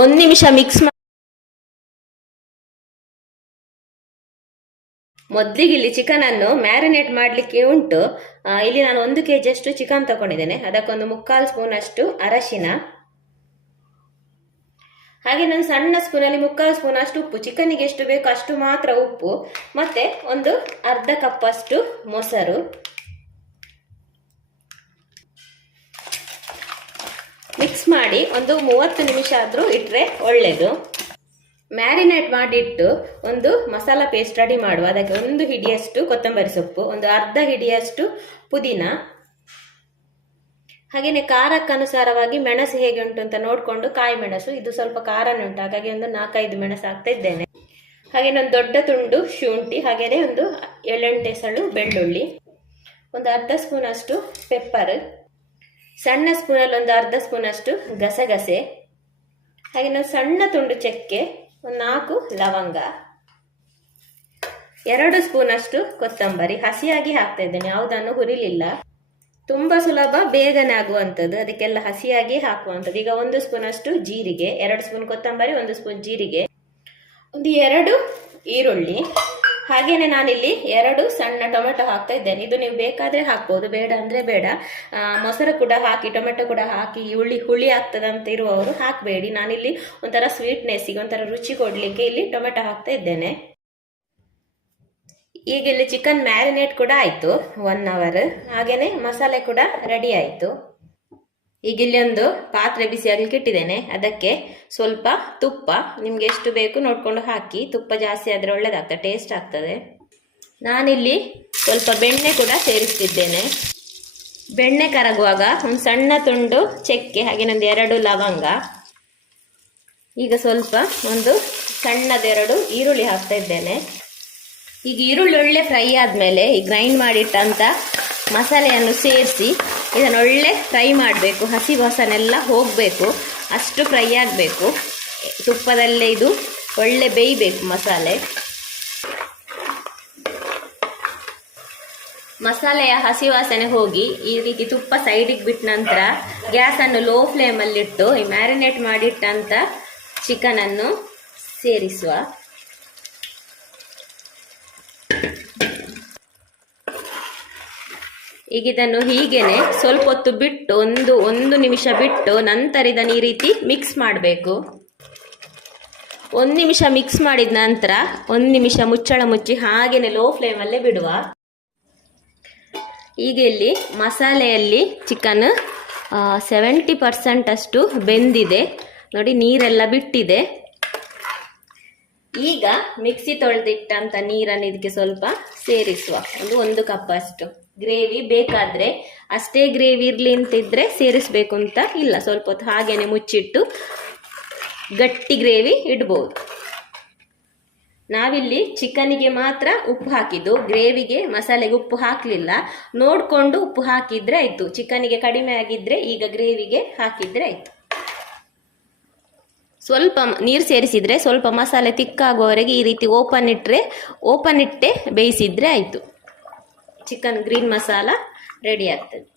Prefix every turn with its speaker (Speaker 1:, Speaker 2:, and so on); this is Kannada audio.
Speaker 1: ಒಂದು ನಿಮಿಷ ಮಿಕ್ಸ್ ಮೊದಲಿಗೆ ಇಲ್ಲಿ ಚಿಕನ್ ಅನ್ನು ಮ್ಯಾರಿನೇಟ್ ಮಾಡಲಿಕ್ಕೆ ಉಂಟು. ಇಲ್ಲಿ ನಾನು ಒಂದು ಕೆ ಅಷ್ಟು ಚಿಕನ್ ತಗೊಂಡಿದ್ದೇನೆ ಅದಕ್ಕೊಂದು ಮುಕ್ಕಾಲು ಸ್ಪೂನ್ ಅಷ್ಟು ಅರಶಿನ. ಹಾಗೆ ನಾನು ಸಣ್ಣ ಸ್ಪೂನಲ್ಲಿ ಮುಕ್ಕಾಲು ಸ್ಪೂನ್ ಅಷ್ಟು ಉಪ್ಪು. ಚಿಕನ್ನಿಗೆ ಎಷ್ಟು ಬೇಕು ಅಷ್ಟು ಮಾತ್ರ ಉಪ್ಪು. ಮತ್ತೆ ಒಂದು ಅರ್ಧ ಕಪ್ ಅಷ್ಟು ಮೊಸರು. ಮಿಕ್ಸ್ ಮಾಡಿ ಒಂದು ಮೂವತ್ತು ನಿಮಿಷ ಆದರೂ ಇಟ್ಟರೆ ಒಳ್ಳೆಯದು ಮ್ಯಾರಿನೇಟ್ ಮಾಡಿಟ್ಟು ಒಂದು ಮಸಾಲ ಪೇಸ್ಟ್ ರೆಡಿ ಮಾಡುವ. ಅದಕ್ಕೆ ಒಂದು ಹಿಡಿಯಷ್ಟು ಕೊತ್ತಂಬರಿ ಸೊಪ್ಪು, ಒಂದು ಅರ್ಧ ಹಿಡಿಯಷ್ಟು ಪುದೀನ. ಹಾಗೆಯೇ ಖಾರಕ್ಕನುಸಾರವಾಗಿ ಮೆಣಸು ಹೇಗೆ ಉಂಟು ಅಂತ ನೋಡಿಕೊಂಡು ಕಾಯಿ ಮೆಣಸು, ಇದು ಸ್ವಲ್ಪ ಖಾರನೇ ಉಂಟು. ಹಾಗಾಗಿ ಒಂದು ನಾಲ್ಕೈದು ಮೆಣಸು ಹಾಕ್ತಾ ಇದ್ದೇನೆ. ಹಾಗೆಯೇ ಒಂದು ದೊಡ್ಡ ತುಂಡು ಶುಂಠಿ ಹಾಗೆಯೇ ಒಂದು ಏಳೆಂಟು ಎಸಳು ಬೆಳ್ಳುಳ್ಳಿ, ಒಂದು ಅರ್ಧ ಸ್ಪೂನ್ ಅಷ್ಟು ಪೆಪ್ಪರ್ ಸಣ್ಣ ಸ್ಪೂನಲ್ಲಿ ಒಂದು ಅರ್ಧ ಸ್ಪೂನ್ ಅಷ್ಟು ಗಸಗಸೆ, ಹಾಗೆ ನಾವು ಸಣ್ಣ ತುಂಡು ಚಕ್ಕೆ ಒಂದು ನಾಲ್ಕು ಲವಂಗ, ಎರಡು ಸ್ಪೂನ್ ಅಷ್ಟು ಕೊತ್ತಂಬರಿ. ಹಸಿಯಾಗಿ ಹಾಕ್ತಾ ಇದ್ದೇನೆ, ಯಾವುದನ್ನು ಹುರಿಲಿಲ್ಲ. ತುಂಬಾ ಸುಲಭ, ಬೇಗನೆ ಆಗುವಂಥದ್ದು. ಅದಕ್ಕೆಲ್ಲ ಹಸಿಯಾಗಿ ಹಾಕುವಂಥದ್ದು. ಈಗ ಒಂದು ಸ್ಪೂನ್ ಅಷ್ಟು ಜೀರಿಗೆ, ಎರಡು ಸ್ಪೂನ್ ಕೊತ್ತಂಬರಿ, ಒಂದು ಸ್ಪೂನ್ ಜೀರಿಗೆ. ಒಂದು ಎರಡು ಈರುಳ್ಳಿ. ಹಾಗೇನೆ ನಾನಿಲ್ಲಿ ಎರಡು ಸಣ್ಣ ಟೊಮೆಟೊ ಹಾಕ್ತಾ ಇದ್ದೇನೆ. ಇದು ನೀವು ಬೇಕಾದ್ರೆ ಹಾಕ್ಬೋದು, ಬೇಡ ಅಂದ್ರೆ ಬೇಡ. ಮೊಸರು ಕೂಡ ಹಾಕಿ, ಟೊಮೆಟೊ ಕೂಡ ಹಾಕಿ ಹುಳಿ ಹುಳಿ ಆಗ್ತದಂತ ಇರುವವರು ಹಾಕಬೇಡಿ. ನಾನಿಲ್ಲಿ ಒಂಥರ ಸ್ವೀಟ್ನೆಸ್ಸಿಗೆ ಒಂಥರ ರುಚಿ ಕೊಡ್ಲಿಕ್ಕೆ ಇಲ್ಲಿ ಟೊಮೆಟೊ ಹಾಕ್ತಾ ಇದ್ದೇನೆ. ಈಗ ಇಲ್ಲಿ ಚಿಕನ್ ಮ್ಯಾರಿನೇಟ್ ಕೂಡ ಆಯಿತು ಒನ್ ಅವರ್ ಹಾಗೇನೆ ಮಸಾಲೆ ಕೂಡ ರೆಡಿ ಆಯಿತು. ಈಗ ಒಂದು ಪಾತ್ರೆ ಬಿಸಿ ಆಗ್ಲಿಕ್ಕೆ ಇಟ್ಟಿದ್ದೇನೆ. ಅದಕ್ಕೆ ಸ್ವಲ್ಪ ತುಪ್ಪ ನಿಮ್ಗೆ ಎಷ್ಟು ಬೇಕು ನೋಡಿಕೊಂಡು ಹಾಕಿ. ತುಪ್ಪ ಜಾಸ್ತಿ ಆದರೆ ಒಳ್ಳೇದಾಗ್ತದೆ ಟೇಸ್ಟ್ ಆಗ್ತದೆ. ನಾನಿಲ್ಲಿ ಸ್ವಲ್ಪ ಬೆಣ್ಣೆ ಕೂಡ ಸೇರಿಸ್ತಿದ್ದೇನೆ. ಬೆಣ್ಣೆ ಕರಗುವಾಗ ಒಂದು ಸಣ್ಣ ತುಂಡು ಚಕ್ಕೆ, ಹಾಗೆ ನಂದು ಎರಡು ಲವಂಗ. ಈಗ ಸ್ವಲ್ಪ ಒಂದು ಸಣ್ಣದೆರಡು ಈರುಳ್ಳಿ ಹಾಕ್ತಾ ಇದ್ದೇನೆ. ಈಗ ಈರುಳ್ಳಿ ಒಳ್ಳೆ ಫ್ರೈ ಆದಮೇಲೆ ಈ ಗ್ರೈಂಡ್ ಮಾಡಿಟ್ಟಂಥ ಮಸಾಲೆಯನ್ನು ಸೇರಿಸಿ ಇದನ್ನು ಒಳ್ಳೆ ಫ್ರೈ ಮಾಡಬೇಕು, ಹಸಿ ವಾಸನೆಲ್ಲ ಹೋಗಬೇಕು, ಅಷ್ಟು ಫ್ರೈ ಆಗಬೇಕು. ತುಪ್ಪದಲ್ಲೇ ಇದು ಒಳ್ಳೆ ಬೇಯಬೇಕು ಮಸಾಲೆ. ಮಸಾಲೆಯ ಹಸಿ ವಾಸನೆ ಹೋಗಿ ಈ ರೀತಿ ತುಪ್ಪ ಸೈಡಿಗೆ ಬಿಟ್ಟ ನಂತರ ಗ್ಯಾಸನ್ನು ಲೋ ಫ್ಲೇಮಲ್ಲಿಟ್ಟು ಈ ಮ್ಯಾರಿನೇಟ್ ಮಾಡಿಟ್ಟಂಥ ಚಿಕನನ್ನು ಸೇರಿಸುವ. ಈಗ ಇದನ್ನು ಹೀಗೇನೆ ಸ್ವಲ್ಪ ಹೊತ್ತು ಬಿಟ್ಟು ಒಂದು ಒಂದು ನಿಮಿಷ ಬಿಟ್ಟು ನಂತರ ಇದನ್ನು ಈ ರೀತಿ ಮಿಕ್ಸ್ ಮಾಡಬೇಕು. ಒಂದು ನಿಮಿಷ ಮಿಕ್ಸ್ ಮಾಡಿದ ನಂತರ ಒಂದು ನಿಮಿಷ ಮುಚ್ಚಳ ಮುಚ್ಚಿ ಹಾಗೇನೆ ಲೋ ಫ್ಲೇಮಲ್ಲೇ ಬಿಡುವ. ಈಗ ಇಲ್ಲಿ ಮಸಾಲೆಯಲ್ಲಿ ಚಿಕನ್ ಸೆವೆಂಟಿ ಪರ್ಸೆಂಟ್ ಅಷ್ಟು ಬೆಂದಿದೆ. ನೋಡಿ ನೀರೆಲ್ಲ ಬಿಟ್ಟಿದೆ. ಈಗ ಮಿಕ್ಸಿ ತೊಳೆದಿಟ್ಟಂಥ ನೀರನ್ನು ಇದಕ್ಕೆ ಸ್ವಲ್ಪ ಸೇರಿಸುವ. ಒಂದು ಒಂದು ಕಪ್ ಅಷ್ಟು. ಗ್ರೇವಿ ಬೇಕಾದರೆ ಅಷ್ಟೇ ಗ್ರೇವಿ ಇರಲಿ ಅಂತಿದ್ರೆ ಸೇರಿಸ್ಬೇಕು ಅಂತ ಇಲ್ಲ. ಸ್ವಲ್ಪ ಹೊತ್ತು ಹಾಗೇ ಮುಚ್ಚಿಟ್ಟು ಗಟ್ಟಿ ಗ್ರೇವಿ ಇಡ್ಬೋದು. ನಾವಿಲ್ಲಿ ಚಿಕನಿಗೆ ಮಾತ್ರ ಉಪ್ಪು ಹಾಕಿದ್ದು. ಗ್ರೇವಿಗೆ ಮಸಾಲೆಗೆ ಉಪ್ಪು ಹಾಕಲಿಲ್ಲ. ನೋಡಿಕೊಂಡು ಉಪ್ಪು ಹಾಕಿದರೆ ಆಯಿತು. ಚಿಕನಿಗೆ ಕಡಿಮೆ ಆಗಿದ್ದರೆ ಈಗ ಗ್ರೇವಿಗೆ ಹಾಕಿದರೆ ಆಯಿತು. ಸ್ವಲ್ಪ ನೀರು ಸೇರಿಸಿದರೆ ಸ್ವಲ್ಪ ಮಸಾಲೆ ತಿಕ್ಕಾಗುವವರೆಗೆ ಈ ರೀತಿ ಓಪನ್ ಇಟ್ಟರೆ ಓಪನ್ ಇಟ್ಟೆ ಬೇಯಿಸಿದರೆ ಆಯಿತು. ಚಿಕನ್ ಗ್ರೀನ್ ಮಸಾಲ ರೆಡಿ ಆಗ್ತದೆ.